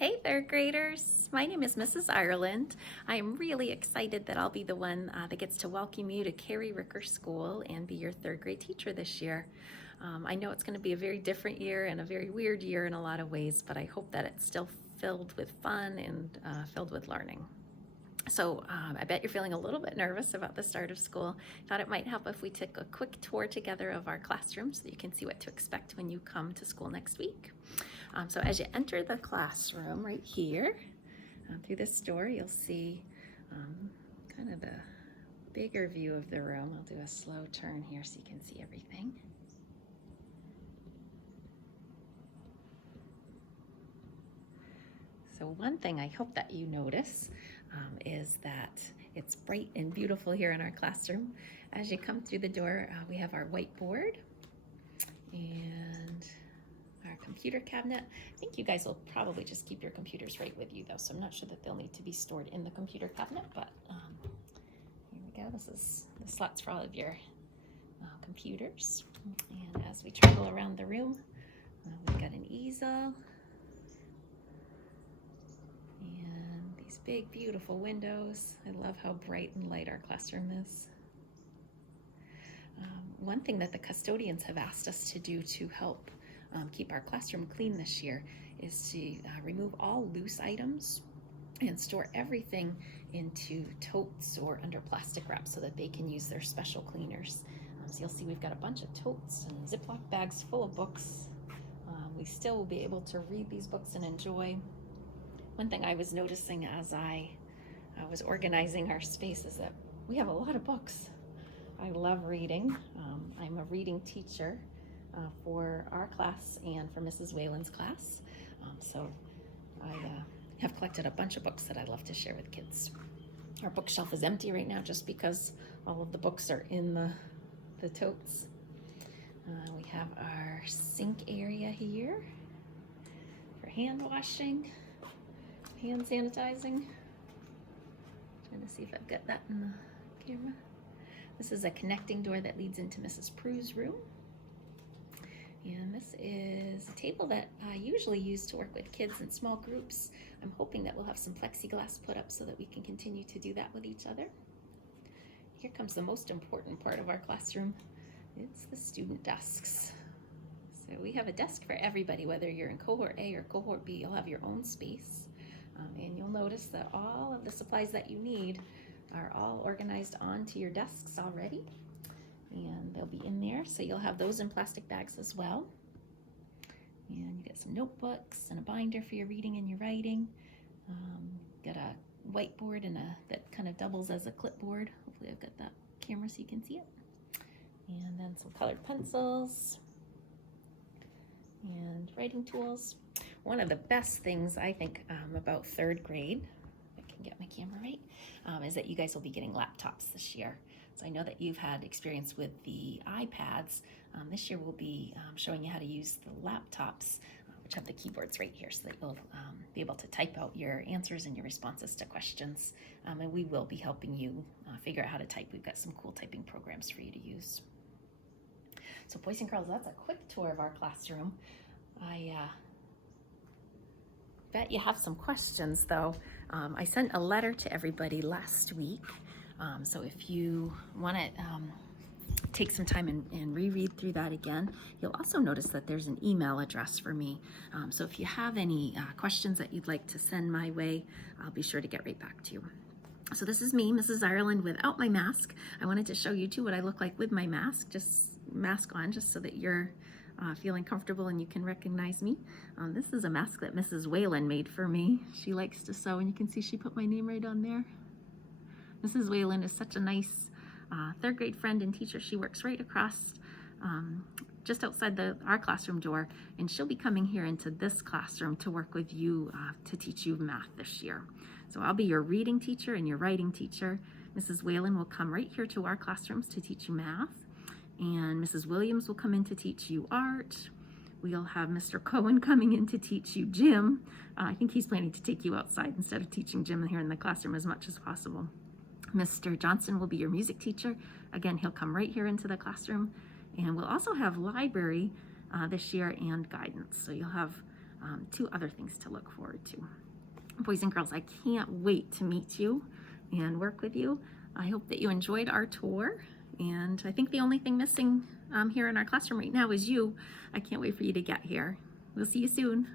Hey third graders, my name is Mrs. Ireland. I am really excited that I'll be the one that gets to welcome you to Carey Ricker School and be your third grade teacher this year. I know it's going to be a very different year and a very weird year in a lot of ways, but I hope that it's still filled with fun and filled with learning. So I bet you're feeling a little bit nervous about the start of school. Thought it might help if we took a quick tour together of our classroom so that you can see what to expect when you come to school next week. So as you enter the classroom right here, through this door, you'll see kind of the bigger view of the room. I'll do a slow turn here so you can see everything. So one thing I hope that you notice is that it's bright and beautiful here in our classroom. As you come through the door, we have our whiteboard and our computer cabinet. I think you guys will probably just keep your computers right with you though, so I'm not sure that they'll need to be stored in the computer cabinet, but here we go. This is the slots for all of your computers. And as we travel around the room, we've got an easel and these big beautiful windows. I love how bright and light our classroom is. One thing that the custodians have asked us to do to help keep our classroom clean this year is to remove all loose items and store everything into totes or under plastic wrap so that they can use their special cleaners. So you'll see we've got a bunch of totes and Ziploc bags full of books. We still will be able to read these books and enjoy. One thing I was noticing as I was organizing our space is that we have a lot of books. I love reading. I'm a reading teacher for our class and for Mrs. Whalen's class. So I have collected a bunch of books that I love to share with kids. Our bookshelf is empty right now just because all of the books are in the totes. We have our sink area here for hand washing, hand sanitizing. Trying to see if I've got that in the camera. This is a connecting door that leads into Mrs. Prue's room. And this is a table that I usually use to work with kids in small groups. I'm hoping that we'll have some plexiglass put up so that we can continue to do that with each other. Here comes the most important part of our classroom. It's the student desks. So we have a desk for everybody, whether you're in cohort A or cohort B, you'll have your own space. And you'll notice that all of the supplies that you need are all organized onto your desks already. And they'll be in there, so you'll have those in plastic bags as well. And you get some notebooks and a binder for your reading and your writing. Got a whiteboard and that kind of doubles as a clipboard. Hopefully I've got that camera so you can see it. And then some colored pencils and writing tools. One of the best things I think about third grade, if I can get my camera right, is that you guys will be getting laptops this year. So I know that you've had experience with the iPads. This year we'll be showing you how to use the laptops, which have the keyboards right here, so that you'll be able to type out your answers and your responses to questions. And we will be helping you figure out how to type. We've got some cool typing programs for you to use. So boys and girls, that's a quick tour of our classroom. I bet you have some questions though. I sent a letter to everybody last week. So if you want to take some time and reread through that again, you'll also notice that there's an email address for me. So if you have any questions that you'd like to send my way, I'll be sure to get right back to you. So this is me, Mrs. Ireland, without my mask. I wanted to show you too what I look like with my mask, just mask on, just so that you're feeling comfortable and you can recognize me. This is a mask that Mrs. Whalen made for me. She likes to sew, and you can see she put my name right on there. Mrs. Whalen is such a nice third grade friend and teacher. She works right across just outside our classroom door, and she'll be coming here into this classroom to work with you to teach you math this year. So I'll be your reading teacher and your writing teacher. Mrs. Whalen will come right here to our classrooms to teach you math, and Mrs. Williams will come in to teach you art. We'll have Mr. Cohen coming in to teach you gym. I think he's planning to take you outside instead of teaching gym here in the classroom as much as possible. Mr. Johnson will be your music teacher. Again, he'll come right here into the classroom. And we'll also have library this year and guidance. So you'll have two other things to look forward to. Boys and girls, I can't wait to meet you and work with you. I hope that you enjoyed our tour, and I think the only thing missing here in our classroom right now is you. I can't wait for you to get here. We'll see you soon.